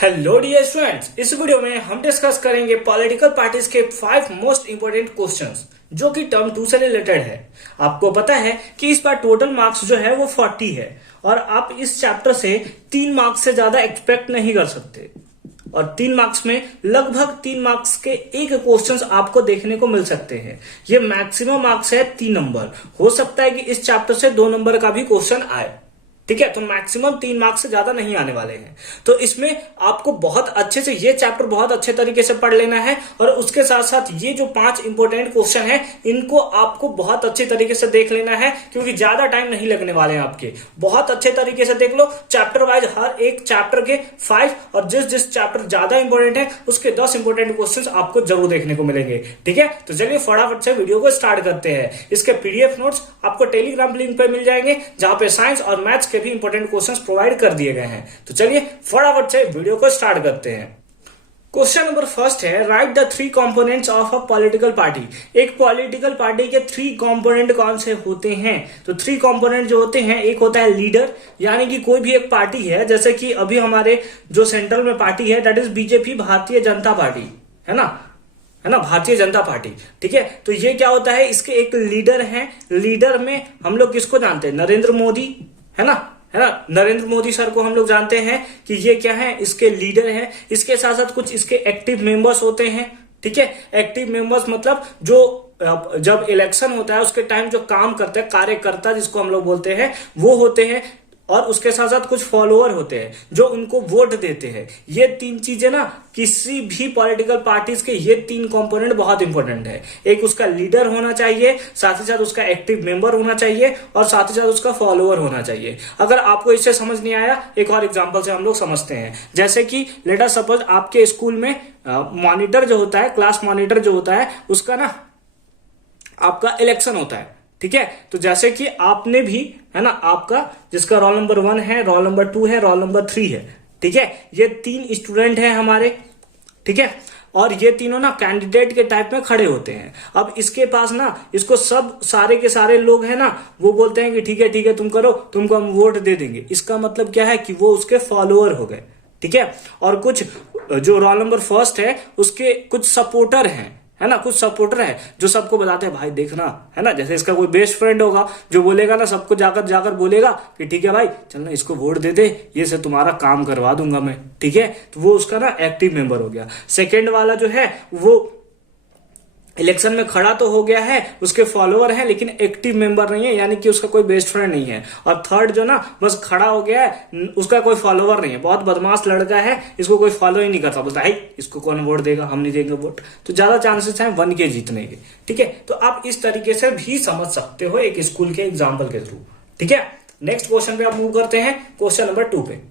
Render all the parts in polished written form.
Hello dear students, इस video में हम डिस्कस करेंगे पॉलिटिकल पार्टीज के 5 मोस्ट इंपोर्टेंट क्वेश्चंस जो कि टर्म 2 से रिलेटेड है। आपको पता है कि इस बार टोटल मार्क्स जो है वो 40 है और आप इस चैप्टर से 3 मार्क्स से ज्यादा एक्सपेक्ट नहीं कर सकते और 3 मार्क्स में लगभग 3 मार्क्स के एक क्वेश्चंस आपको देखने को मिल सकते हैं। ये मैक्सिमम मार्क्स है 3 नंबर। हो सकता है कि इस चैप्टर से 2 नंबर का भी क्वेश्चन आए, ठीक है। तो मैक्सिमम 3 मार्क्स से ज्यादा नहीं आने वाले हैं। तो इसमें आपको बहुत अच्छे से ये चैप्टर बहुत अच्छे तरीके से पढ़ लेना है और उसके साथ साथ ये जो 5 इंपोर्टेंट क्वेश्चन है इनको आपको बहुत अच्छे तरीके से देख लेना है, क्योंकि ज्यादा टाइम नहीं लगने वाले हैं आपके। बहुत अच्छे तरीके से देख लो, चैप्टर वाइज हर एक चैप्टर के 5 और जिस चैप्टर ज्यादा इंपोर्टेंट है उसके 10 इंपोर्टेंट क्वेश्चन आपको जरूर देखने को मिलेंगे, ठीक है। तो चलिए फटाफट से वीडियो को स्टार्ट करते हैं। इसके पीडीएफ नोट्स आपको टेलीग्राम लिंक पे मिल जाएंगे, जहां पे साइंस और मैथ्स के भी इंपोर्टेंट क्वेश्चंस प्रोवाइड कर दिए गए हैं। तो चलिए फटाफट से वीडियो को स्टार्ट करते हैं। क्वेश्चन नंबर फर्स्ट है, right the 3 components of a political party. एक पॉलिटिकल पार्टी के 3 कंपोनेंट कौन से होते हैं? तो 3 कंपोनेंट जो होते हैं, एक होता है लीडर, यानी कि कोई भी एक पार्टी है, जैसे कि अभी हमारे जो सेंट्रल में पार्टी है that is BJP, Bharatiya Janata party, है ना, भारतीय जनता पार्टी, ठीक है। तो ये क्या होता है, इसके एक लीडर है। लीडर में हम लोग किसको जानते हैं? नरेंद्र मोदी, है ना, नरेंद्र मोदी सर को हम लोग जानते हैं कि ये क्या है, इसके लीडर हैं। इसके साथ साथ कुछ इसके एक्टिव मेंबर्स होते हैं, ठीक है। एक्टिव मेंबर्स मतलब जो जब इलेक्शन होता है उसके टाइम जो काम करते हैं, कार्यकर्ता जिसको हम लोग बोलते हैं, वो होते हैं। और उसके साथ साथ कुछ फॉलोअर होते हैं जो उनको वोट देते हैं। ये 3 चीजें ना किसी भी पॉलिटिकल पार्टीज के, ये 3 कंपोनेंट बहुत इंपॉर्टेंट है। एक उसका लीडर होना चाहिए, साथ ही साथ उसका एक्टिव मेंबर होना चाहिए और साथ ही साथ उसका फॉलोअर होना चाहिए। अगर आपको इससे समझ नहीं आया, एक और एग्जांपल से हम लोग समझते हैं। जैसे कि लेट अस सपोज आपके स्कूल में मॉनिटर जो होता है, क्लास मॉनिटर जो होता है, उसका ना आपका इलेक्शन होता है, ठीक है। तो जैसे कि आपने भी, है ना, आपका जिसका रोल नंबर 1 है, रोल नंबर 2 है, रोल नंबर 3 है, ठीक है। ये 3 स्टूडेंट हैं हमारे, ठीक है। और ये तीनों ना कैंडिडेट के टाइप में खड़े होते हैं। अब इसके पास ना, इसको सब सारे के सारे लोग हैं ना, वो बोलते हैं कि ठीक है तुम करो, तुमको हम वोट दे देंगे। इसका मतलब क्या है कि वो उसके फॉलोअर हो गए, ठीक है। और कुछ जो रोल नंबर 1 है उसके कुछ सपोर्टर हैं, है ना, कुछ सपोर्टर है जो सबको बताते हैं भाई देखना, है ना। जैसे इसका कोई बेस्ट फ्रेंड होगा जो बोलेगा ना, सबको जाकर बोलेगा कि ठीक है भाई चल ना, इसको वोट दे दे, ये से तुम्हारा काम करवा दूंगा मैं, ठीक है। तो वो उसका ना एक्टिव मेंबर हो गया। सेकेंड वाला जो है वो इलेक्शन में खड़ा तो हो गया है, उसके फॉलोअर हैं लेकिन एक्टिव मेंबर नहीं है, यानी कि उसका कोई बेस्ट फ्रेंड नहीं है। और थर्ड जो ना बस खड़ा हो गया है, उसका कोई फॉलोअर नहीं है, बहुत बदमाश लड़का है, इसको कोई फॉलो ही नहीं करता, बोलता है इसको कौन वोट देगा, हम नहीं देंगे वोट। तो ज्यादा चांसेस हैं 1 के जीतने के, ठीक है। तो आप इस तरीके से भी समझ सकते हो एक स्कूल के एग्जाम्पल के थ्रू, ठीक है। नेक्स्ट क्वेश्चन पे आप मूव करते हैं, क्वेश्चन नंबर 2 पे।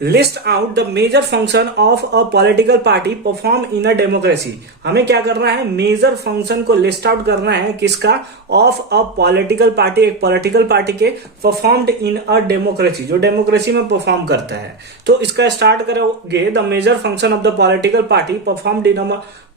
List out the major function of a political party perform in a democracy. हमें क्या करना है, मेजर फंक्शन को लिस्ट आउट करना है, किसका? ऑफ अ पॉलिटिकल पार्टी, एक पॉलिटिकल पार्टी के परफॉर्म्ड इन अ डेमोक्रेसी, जो डेमोक्रेसी में परफॉर्म करता है। तो इसका स्टार्ट करोगे, the major function of the political party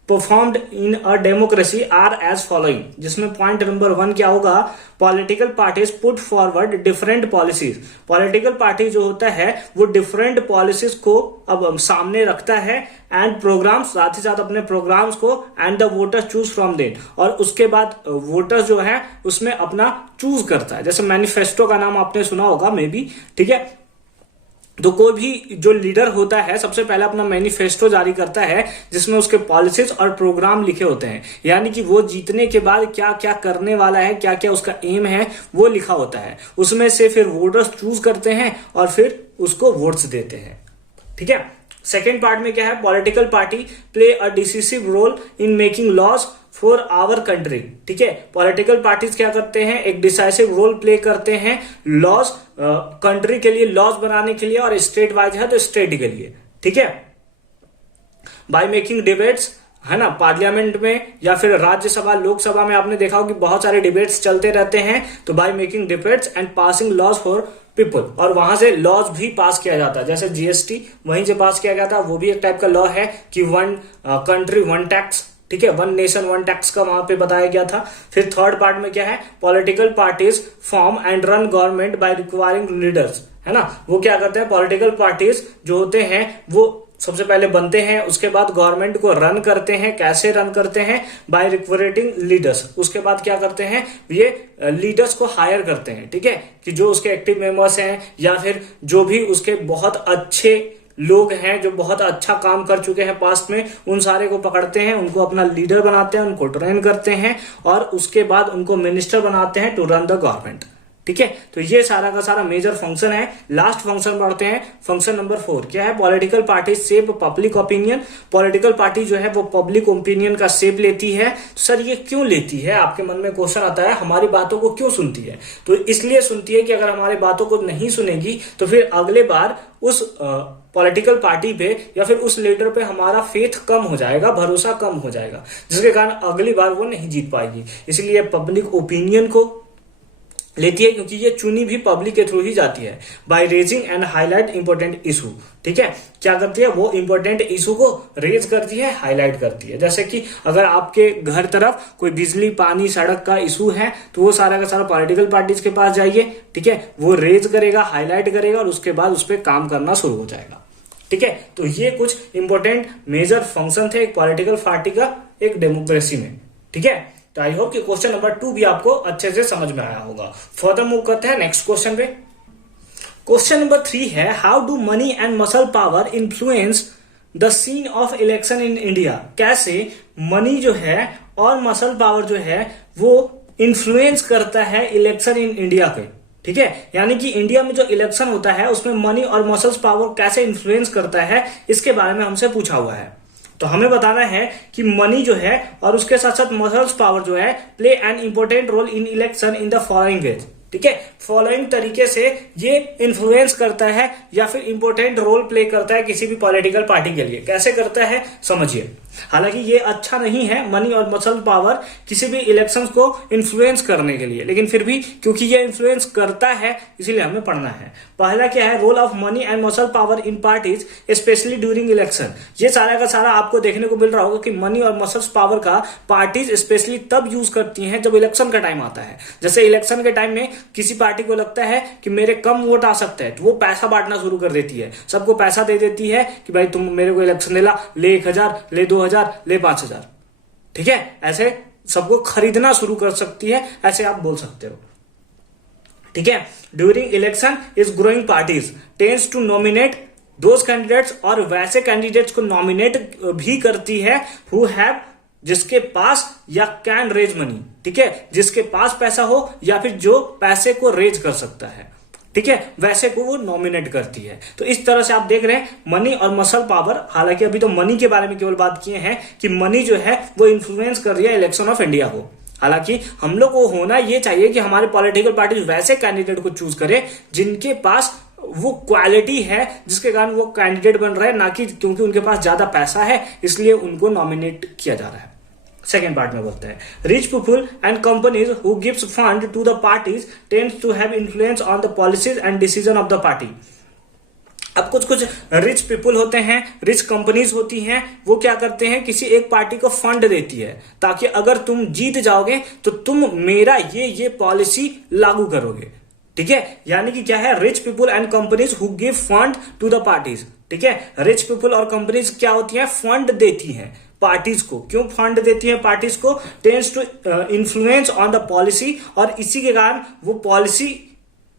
performed in a democracy are as following, जिसमें पॉइंट नंबर 1 क्या होगा, political parties put forward different policies. Political party जो होता है वो डिफरेंट पॉलिसीज को अब सामने रखता है एंड प्रोग्राम्स, साथ ही साथ अपने प्रोग्राम्स को, and the voters choose from them, और उसके बाद वोटर्स जो है उसमें अपना चूज करता है। जैसे मैनिफेस्टो का नाम आपने सुना होगा मे बी, ठीक है। तो कोई भी जो लीडर होता है सबसे पहले अपना मैनिफेस्टो जारी करता है, जिसमें उसके पॉलिसीज और प्रोग्राम लिखे होते हैं, यानी कि वो जीतने के बाद क्या क्या करने वाला है, क्या क्या उसका एम है, वो लिखा होता है। उसमें से फिर वोटर्स चूज करते हैं और फिर उसको वोट्स देते हैं, ठीक है। सेकेंड पार्ट में क्या है, political party play a decisive role in making laws for our country, ठीक है। पॉलिटिकल पार्टीज क्या करते हैं, एक डिसाइसिव रोल प्ले करते हैं लॉज, कंट्री के लिए लॉज बनाने के लिए, और स्टेट वाइज है तो स्टेट के लिए, ठीक है। बाय मेकिंग डिबेट्स, है ना, पार्लियामेंट में या फिर राज्यसभा लोकसभा में आपने देखा हो कि बहुत सारे डिबेट्स चलते रहते हैं। तो by making debates and passing laws for people, और वहां से लॉज भी पास किया जाता है। जैसे जीएसटी वहीं से पास किया गया था, वो भी एक टाइप का लॉ है कि 1 कंट्री 1 टैक्स, ठीक है, वन नेशन वन टैक्स का वहां पे बताया गया था। फिर थर्ड पार्ट में क्या है, political parties form and run government by requiring leaders, है ना। वो क्या करते हैं, पॉलिटिकल पार्टीज जो होते हैं वो सबसे पहले बनते हैं, उसके बाद गवर्नमेंट को रन करते हैं। कैसे रन करते हैं, बाय रिक्रूटिंग लीडर्स। उसके बाद क्या करते हैं, ये लीडर्स को हायर करते हैं, ठीक है, कि जो उसके एक्टिव मेंबर्स हैं या फिर जो भी उसके बहुत अच्छे लोग हैं जो बहुत अच्छा काम कर चुके हैं पास्ट में, उन सारे को पकड़ते हैं, उनको अपना लीडर बनाते हैं, उनको ट्रेन करते हैं और उसके बाद उनको मिनिस्टर बनाते हैं टू रन द गवर्नमेंट, ठीक है। तो ये सारा का सारा मेजर फंक्शन है। लास्ट फंक्शन पढ़ते हैं, फंक्शन नंबर 4 क्या है, political party shape public opinion. Political party जो है वो पब्लिक ओपिनियन का शेप लेती है। तो सर ये क्यों लेती है, आपके मन में क्वेश्चन आता है, हमारी बातों को क्यों सुनती है। तो इसलिए सुनती है कि अगर हमारी बातों को नहीं सुनेगी तो फिर अगले बार उस पॉलिटिकल पार्टी पे या फिर उस लीडर पे हमारा फेथ कम हो जाएगा, भरोसा कम हो जाएगा, जिसके कारण अगली बार वो नहीं जीत पाएगी। इसलिए पब्लिक ओपिनियन को लेती है, क्योंकि ये चुनी भी पब्लिक के थ्रू ही जाती है। By raising and highlight important issue, ठीक है, क्या करती है वो इंपॉर्टेंट इशू को रेज करती है, हाईलाइट करती है। जैसे कि अगर आपके घर तरफ कोई बिजली पानी सड़क का इशू है तो वो सारा का सारा पॉलिटिकल पार्टीज के पास जाइए, ठीक है, वो रेज करेगा, हाईलाइट करेगा और उसके बाद उस पर काम करना शुरू हो जाएगा, ठीक है। तो ये कुछ इंपॉर्टेंट मेजर फंक्शन थे एक पॉलिटिकल पार्टी का एक डेमोक्रेसी में, ठीक है। तो आई होप कि क्वेश्चन नंबर 2 भी आपको अच्छे से समझ में आया होगा। फर्दर मूव करते हैं नेक्स्ट क्वेश्चन पे। क्वेश्चन नंबर 3 है, how do money and muscle power influence the scene of election in India. कैसे मनी जो है और मसल पावर जो है वो इन्फ्लुएंस करता है इलेक्शन इन इंडिया के, ठीक है। यानी कि इंडिया में जो इलेक्शन होता है उसमें मनी और मसल्स पावर कैसे इन्फ्लुएंस करता है, इसके बारे में हमसे पूछा हुआ है। तो हमें बताना है कि मनी जो है और उसके साथ साथ मसल्स पावर जो है play an important role in election in the following ways, ठीक है। फॉलोइंग तरीके से ये इन्फ्लुएंस करता है या फिर इंपॉर्टेंट रोल प्ले करता है किसी भी पॉलिटिकल पार्टी के लिए। कैसे करता है समझिए। हालांकि ये अच्छा नहीं है मनी और मसल पावर किसी भी इलेक्शंस को इन्फ्लुएंस करने के लिए, लेकिन फिर भी क्योंकि ये इन्फ्लुएंस करता है इसीलिए हमें पढ़ना है। पहला क्या है, role of money and muscle power in parties specially during election. ये सारा का सारा आपको देखने को मिल रहा होगा कि मनी और मसल्स पावर का पार्टीज स्पेशली तब यूज करती हैं जब इलेक्शन का टाइम आता है। जैसे इलेक्शन के टाइम में किसी पार्टी को लगता है कि मेरे कम वोट आ सकते हैं तो वो पैसा बांटना शुरू कर देती है, सबको पैसा दे देती है कि भाई तुम मेरे को इलेक्शन दिला, ले 1000, ले 2000, ले 5000, ठीक है। ऐसे सबको खरीदना शुरू कर सकती है, ऐसे आप बोल सकते हो, ठीक है। During election is growing parties tends to nominate those candidates, और वैसे कैंडिडेट्स को नॉमिनेट भी करती है हु हैव, जिसके पास या कैन रेज मनी, ठीक है, जिसके पास पैसा हो या फिर जो पैसे को रेज कर सकता है, ठीक है, वैसे को वो नॉमिनेट करती है। तो इस तरह से आप देख रहे हैं मनी और मसल पावर। हालांकि अभी तो मनी के बारे में केवल बात किए हैं कि मनी जो है वो इन्फ्लुएंस कर रही है इलेक्शन ऑफ इंडिया को। हालांकि हम लोग को होना ये चाहिए कि हमारे पॉलिटिकल पार्टी वैसे कैंडिडेट को चूज करे जिनके पास वो क्वालिटी है, जिसके कारण वो कैंडिडेट बन रहे हैं, ना कि क्योंकि उनके पास ज्यादा पैसा है इसलिए उनको नॉमिनेट किया जा रहा है। सेकेंड पार्ट में बोलते हैं, rich people and companies who gives fund to the parties tends to have influence on the policies and decision of the party. अब कुछ कुछ रिच पीपुल होते हैं, रिच कंपनीज होती हैं, वो क्या करते हैं किसी एक पार्टी को फंड देती है ताकि अगर तुम जीत जाओगे तो तुम मेरा ये पॉलिसी लागू करोगे, ठीक है। यानी कि क्या है, rich people and companies who give fund to the parties, ठीक है। रिच पीपुल और कंपनीज क्या होती हैं, फंड देती हैं पार्टीज को। क्यों फंड देती है पार्टीज को, tends to influence on the policy, और इसी के कारण वो पॉलिसी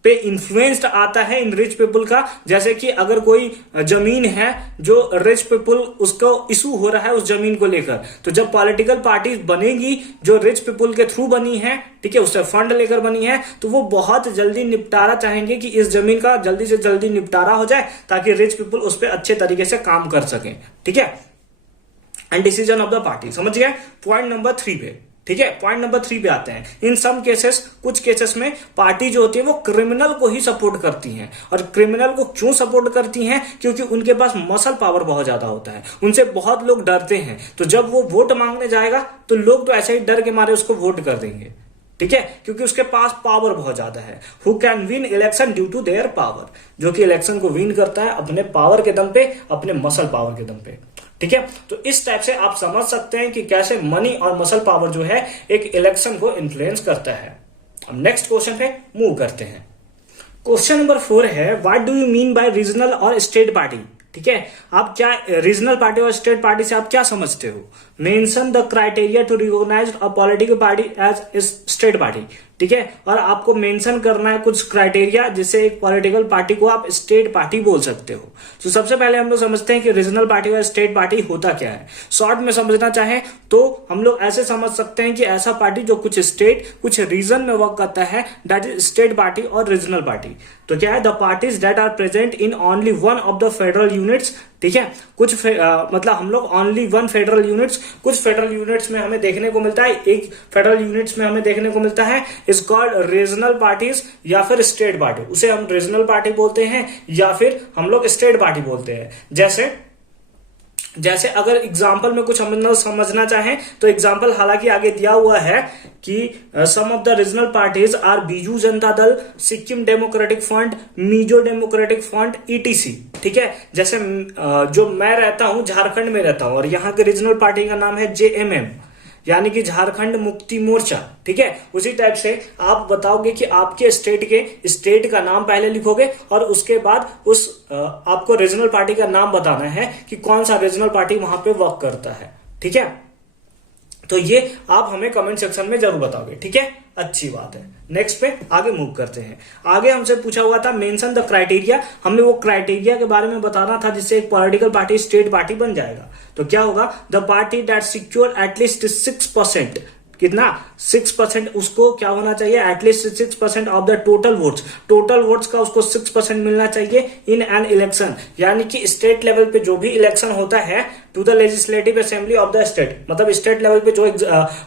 पे इन्फ्लुएंस्ड आता है इन रिच पीपुल का। जैसे कि अगर कोई जमीन है जो रिच पीपुल उसको इशू हो रहा है उस जमीन को लेकर, तो जब पॉलिटिकल पार्टी बनेगी जो रिच पीपुल के थ्रू बनी है, ठीक है, उससे फंड लेकर बनी है, तो वो बहुत जल्दी निपटारा चाहेंगे कि इस जमीन का जल्दी से जल्दी निपटारा हो जाए ताकि रिच पीपुल उस पर अच्छे तरीके से काम कर सके, ठीक है। And decision of the party, समझ गए। पॉइंट नंबर 3 पे, ठीक है, पॉइंट नंबर 3 पे आते हैं। इन सम केसेस, कुछ केसेस में पार्टी जो होती है वो क्रिमिनल को ही सपोर्ट करती हैं। और क्रिमिनल को क्यों सपोर्ट करती हैं, क्योंकि उनके पास मसल पावर बहुत ज्यादा होता है, उनसे बहुत लोग डरते हैं। तो जब वो वोट मांगने जाएगा तो लोग तो ऐसे ही डर के मारे उसको वोट कर देंगे, ठीक है, क्योंकि उसके पास पावर बहुत ज्यादा है। Who can win election due to their power, जो कि इलेक्शन को विन करता है अपने पावर के दम पे, अपने मसल पावर के दम पे, ठीक है, तो इस टाइप से आप समझ सकते हैं कि कैसे मनी और मसल पावर जो है एक इलेक्शन को इन्फ्लुएंस करता है। अब नेक्स्ट क्वेश्चन पे मूव करते हैं। क्वेश्चन नंबर 4 है, what do you mean by regional और स्टेट पार्टी। ठीक है, आप क्या रीजनल पार्टी और स्टेट पार्टी से आप क्या समझते हो। Mention the criteria to recognize a political party as state party. ठीक है, और आपको मेंशन करना है कुछ क्राइटेरिया जिससे एक पॉलिटिकल पार्टी को आप स्टेट पार्टी बोल सकते हो। तो सबसे पहले हम लोग समझते हैं कि रीजनल पार्टी और स्टेट पार्टी होता क्या है। शॉर्ट में समझना चाहें तो हम लोग ऐसे समझ सकते हैं कि ऐसा पार्टी जो कुछ स्टेट कुछ रीजन में वर्क करता है, दैट इज स्टेट पार्टी और रीजनल पार्टी। तो क्या है, the parties that are present in only one of the federal units. ठीक है, कुछ मतलब हम लोग ओनली वन फेडरल यूनिट्स, कुछ फेडरल यूनिट्स में हमें देखने को मिलता है, एक फेडरल यूनिट्स में हमें देखने को मिलता है इज कॉल्ड रीजनल पार्टीज या फिर स्टेट पार्टी। उसे हम रीजनल पार्टी बोलते हैं या फिर हम लोग स्टेट पार्टी बोलते हैं। जैसे अगर एग्जाम्पल में कुछ हम समझना चाहें तो एग्जाम्पल हालांकि आगे दिया हुआ है कि some of the regional parties are Biju Janata Dal, Sikkim Democratic Front, Mizo Democratic Front, ETC. ठीक है, जैसे जो मैं रहता हूं झारखंड में रहता हूं और यहाँ के रीजनल पार्टी का नाम है जेएमएम, यानी कि झारखंड मुक्ति मोर्चा। ठीक है, उसी टाइप से आप बताओगे कि आपके स्टेट का नाम पहले लिखोगे और उसके बाद उस आपको रीजनल पार्टी का नाम बताना है कि कौन सा रीजनल पार्टी वहां पे वर्क करता है। ठीक है, तो ये आप हमें कमेंट सेक्शन में जरूर बताओगे। ठीक है, अच्छी बात है। नेक्स्ट पे आगे मूव करते हैं। आगे हमसे पूछा हुआ था मेंशन द क्राइटेरिया, हमने वो क्राइटेरिया के बारे में बताना था जिससे एक पॉलिटिकल पार्टी स्टेट पार्टी बन जाएगा। तो क्या होगा, the party that secure at least 6%, कितना 6%, उसको क्या होना चाहिए, at least 6% of the total votes का उसको 6% मिलना चाहिए इन एन इलेक्शन। यानी कि स्टेट लेवल पे जो भी इलेक्शन होता है to the legislative assembly of the state, मतलब स्टेट लेवल पे जो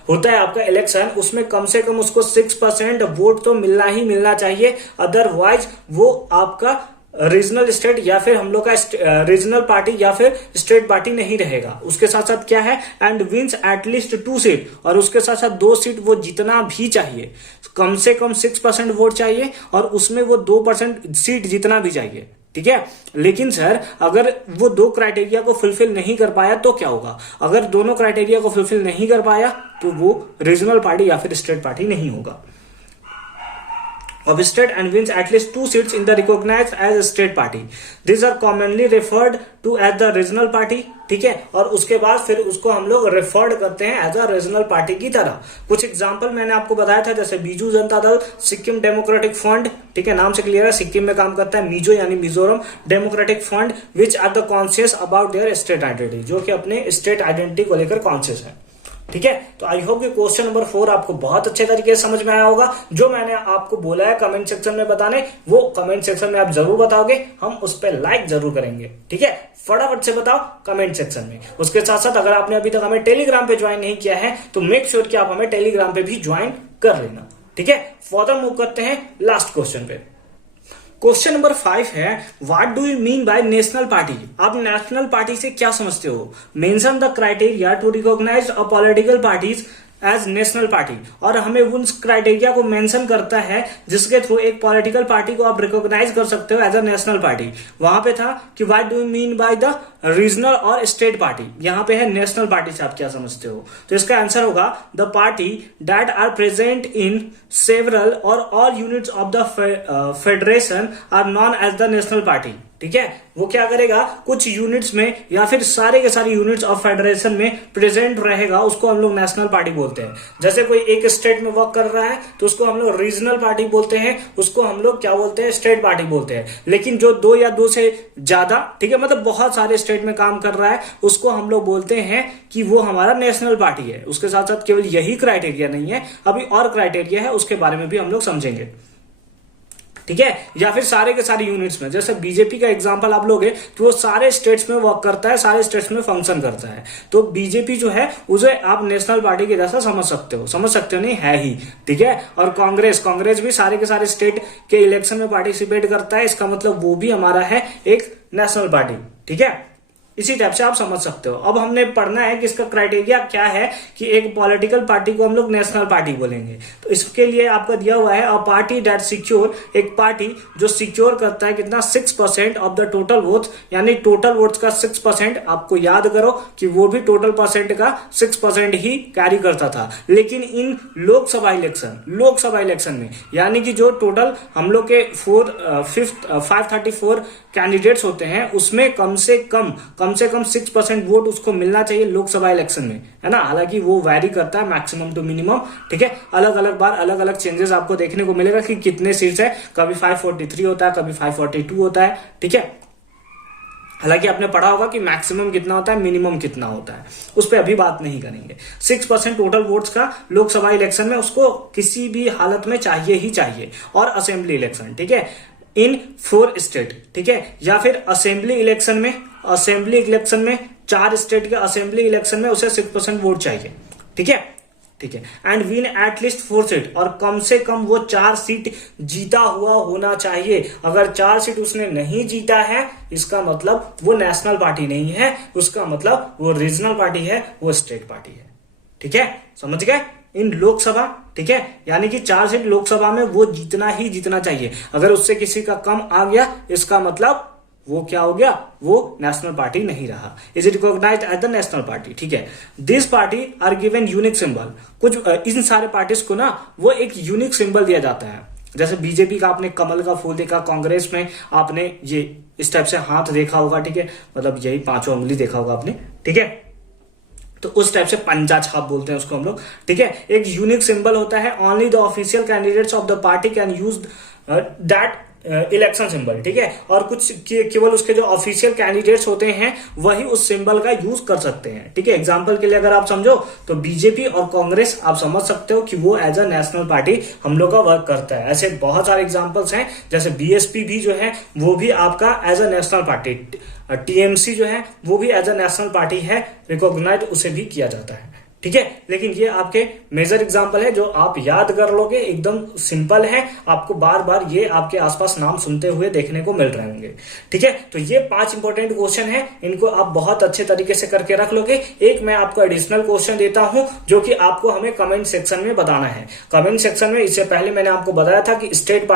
होता है आपका इलेक्शन, उसमें कम से कम उसको 6% वोट तो मिलना ही मिलना चाहिए, अदरवाइज वो आपका रीजनल स्टेट या फिर हम लोग का रीजनल पार्टी या फिर स्टेट पार्टी नहीं रहेगा। उसके साथ साथ क्या है, एंड विंस एटलीस्ट 2 सीट, और उसके साथ साथ 2 सीट वो जितना भी चाहिए, कम से कम 6% वोट चाहिए और उसमें वो 2% सीट जितना भी चाहिए। ठीक है, लेकिन सर अगर वो 2 क्राइटेरिया को फुलफिल नहीं कर पाया तो क्या होगा, अगर दोनों क्राइटेरिया को फुलफिल नहीं कर पाया तो वो रीजनल पार्टी या फिर स्टेट पार्टी नहीं होगा। of state and wins at least 2 seats in the recognized as a state party. These are commonly referred to as the regional party. ठीक है, और उसके बाद फिर उसको हम लोग रेफर्ड करते हैं एज अ रीजनल पार्टी की तरह। कुछ एग्जांपल मैंने आपको बताया था, जैसे बीजू जनता दल, सिक्किम डेमोक्रेटिक फ्रंट। ठीक है, नाम से क्लियर है, सिक्किम में काम करता है, मिजो यानी Mizoram Democratic Front, which are the conscious about their state identity, जो कि अपने स्टेट आइडेंटिटी को लेकर कॉन्शियस है। ठीक है, तो आई होप कि क्वेश्चन नंबर 4 आपको बहुत अच्छे तरीके से समझ में आया होगा। जो मैंने आपको बोला है कमेंट सेक्शन में बताने, वो कमेंट सेक्शन में आप जरूर बताओगे, हम उस पर लाइक जरूर करेंगे। ठीक है, फटाफट से बताओ कमेंट सेक्शन में। उसके साथ साथ अगर आपने अभी तक हमें टेलीग्राम पे ज्वाइन नहीं किया है तो मेक श्योर कि आप हमें टेलीग्राम पे भी ज्वाइन कर लेना। ठीक है, फर्दर मूव करते हैं लास्ट क्वेश्चन पे। क्वेश्चन नंबर 5 है, what do you mean by national party. आप नेशनल पार्टी से क्या समझते हो। Mention the criteria to recognize a political parties as national party, और हमें उन क्राइटेरिया को मेंशन करता है जिसके थ्रू एक पॉलिटिकल पार्टी को आप रिकॉग्नाइज कर सकते हो एज अ नेशनल पार्टी। वहां पे था कि what do you mean by the regional और स्टेट पार्टी, यहाँ पे है नेशनल पार्टी से आप क्या समझते हो। तो इसका आंसर होगा the party that are present in several or all units of the federation are known as the national party. ठीक है, वो क्या करेगा, कुछ यूनिट्स में या फिर सारे के सारे यूनिट्स ऑफ फेडरेशन में प्रेजेंट रहेगा, उसको हम लोग नेशनल पार्टी बोलते हैं। जैसे कोई एक स्टेट में वर्क कर रहा है तो उसको हम लोग रीजनल पार्टी बोलते हैं, उसको हम लोग क्या बोलते हैं, स्टेट पार्टी बोलते हैं। लेकिन जो 2 या 2 से ज्यादा, ठीक है, मतलब बहुत सारे स्टेट में काम कर रहा है, उसको हम लोग बोलते हैं कि वो हमारा नेशनल पार्टी है। उसके साथ साथ केवल यही क्राइटेरिया नहीं है, अभी और क्राइटेरिया है, उसके बारे में भी हम लोग समझेंगे। ठीक है, या फिर सारे के सारे यूनिट्स में, जैसे बीजेपी का एग्जांपल आप लोगे तो वो सारे स्टेट्स में वर्क करता है, सारे स्टेट्स में फंक्शन करता है। तो बीजेपी जो है उसे आप नेशनल पार्टी के जैसा समझ सकते हो नहीं, है ही। ठीक है, और कांग्रेस भी सारे के सारे स्टेट के इलेक्शन में पार्टिसिपेट करता है, इसका मतलब वो भी हमारा है एक नेशनल पार्टी। ठीक है, इसी टाइप से आप समझ सकते हो। अब हमने पढ़ना है कि इसका क्राइटेरिया क्या है कि एक पॉलिटिकल पार्टी को हम लोग नेशनल पार्टी बोलेंगे। तो इसके लिए आपका दिया हुआ है अ पार्टी दैट सिक्योर, एक पार्टी जो सिक्योर करता है कितना 6% ऑफ द टोटल वोट्स, यानी टोटल वोट्स का 6%। आपको याद करो कि वो भी टोटल परसेंट का 6% ही कैरी करता था, लेकिन इन लोकसभा इलेक्शन में, यानी कि जो टोटल हम लोग के 534 कैंडिडेट्स होते हैं उसमें कम से कम 6% वोट उसको मिलना चाहिए लोकसभा इलेक्शन में, है ना। हालांकि वो वैरी करता है मैक्सिमम टू मिनिमम, ठीक है। अलग अलग बार अलग अलग चेंजेस आपको देखने को मिलेगा कि कितने सीट्स है, कभी 543 होता है, कभी 542 होता है, ठीक है। हालांकि आपने पढ़ा होगा कि मैक्सिमम कितना होता है, मिनिमम कितना होता है, उस पर अभी बात नहीं करेंगे। 6% टोटल वोट्स का लोकसभा इलेक्शन में उसको किसी भी हालत में चाहिए ही चाहिए। और असेंबली इलेक्शन, ठीक है, इन 4 स्टेट, ठीक है, या फिर असेंबली इलेक्शन में 4 स्टेट के असेंबली इलेक्शन में उसे 6% वोट चाहिए, ठीक है। And win at least 4 seat, और कम से कम वो 4 सीट जीता हुआ होना चाहिए। अगर 4 सीट उसने नहीं जीता है, इसका मतलब वो नेशनल पार्टी नहीं है, उसका मतलब वो रीजनल पार्टी है, वो स्टेट पार्टी है, ठीक है। समझ गए। इन लोकसभा, ठीक है, यानी कि 4 सीट लोकसभा में वो जीतना ही जीतना चाहिए। अगर उससे किसी का कम आ गया, इसका मतलब वो क्या हो गया, वो नेशनल पार्टी नहीं रहा। Is it recognized as the national party, ठीक है। This party are given unique symbol. कुछ इन सारे पार्टीज को ना वो एक यूनिक सिंबल दिया जाता है। जैसे बीजेपी का आपने कमल का फूल देखा, कांग्रेस में आपने ये इस टाइप से हाथ देखा होगा, ठीक है, मतलब यही 5 उंगली देखा होगा आपने, ठीक है। तो उस टाइप से पंजा छाप बोलते हैं उसको हम लोग, ठीक है। एक यूनिक सिंबल होता है। Only the official candidates of the party can use that election symbol, ठीक है। और कुछ केवल उसके जो ऑफिशियल कैंडिडेट्स होते हैं वही उस सिंबल का यूज कर सकते हैं, ठीक है। एग्जांपल के लिए अगर आप समझो तो बीजेपी और कांग्रेस आप समझ सकते हो कि वो एज अ नेशनल पार्टी हम लोग का वर्क करता है। ऐसे बहुत सारे एग्जांपल्स हैं, जैसे बीएसपी भी जो है वो भी आपका as a national party, TMC जो है वो भी एज अ नेशनल पार्टी है, रिकॉग्नाइज उसे भी किया जाता है, ठीक है। लेकिन ये आपके मेजर एग्जाम्पल है जो आप याद कर लोगे, एकदम सिंपल है, आपको बार बार ये आपके आसपास नाम सुनते हुए देखने को मिल रहे होंगे, ठीक है। तो ये 5 इंपॉर्टेंट क्वेश्चन है, इनको आप बहुत अच्छे तरीके से करके रख लोगे। एक मैं आपको एडिशनल क्वेश्चन देता हूं जो कि आपको हमें कमेंट सेक्शन में बताना है। कमेंट सेक्शन में इससे पहले मैंने आपको बताया था कि स्टेट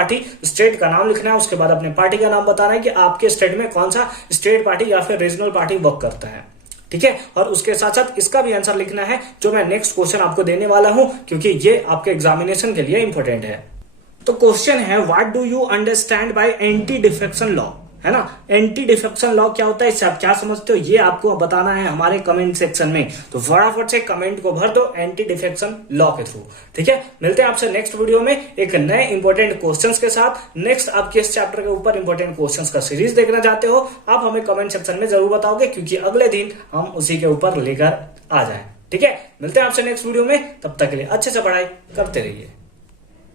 का नाम लिखना है, उसके बाद अपने पार्टी का नाम बताना है कि आपके स्टेट में कौन सा स्टेट पार्टी या फिर रीजनल पार्टी वर्क करता है, ठीक है। और उसके साथ साथ इसका भी आंसर लिखना है जो मैं नेक्स्ट क्वेश्चन आपको देने वाला हूं, क्योंकि ये आपके एग्जामिनेशन के लिए इंपॉर्टेंट है। तो क्वेश्चन है, what do you understand by anti defection law, है ना। एंटी डिफेक्शन लॉ क्या होता है, इससे आप क्या समझते हो, ये आपको बताना है हमारे कमेंट सेक्शन में। तो फटाफट से कमेंट को भर दो एंटी डिफेक्शन लॉ के थ्रू, ठीक है। मिलते हैं आपसे नेक्स्ट वीडियो में एक नए इंपॉर्टेंट क्वेश्चंस के साथ। नेक्स्ट आप किस चैप्टर के ऊपर इंपॉर्टेंट क्वेश्चंस का सीरीज देखना चाहते हो, आप हमें कमेंट सेक्शन में जरूर बताओगे, क्योंकि अगले दिन हम उसी के ऊपर लेकर आ जाए, ठीक है। मिलते हैं आपसे नेक्स्ट वीडियो में, तब तक के लिए अच्छे से पढ़ाई करते रहिए।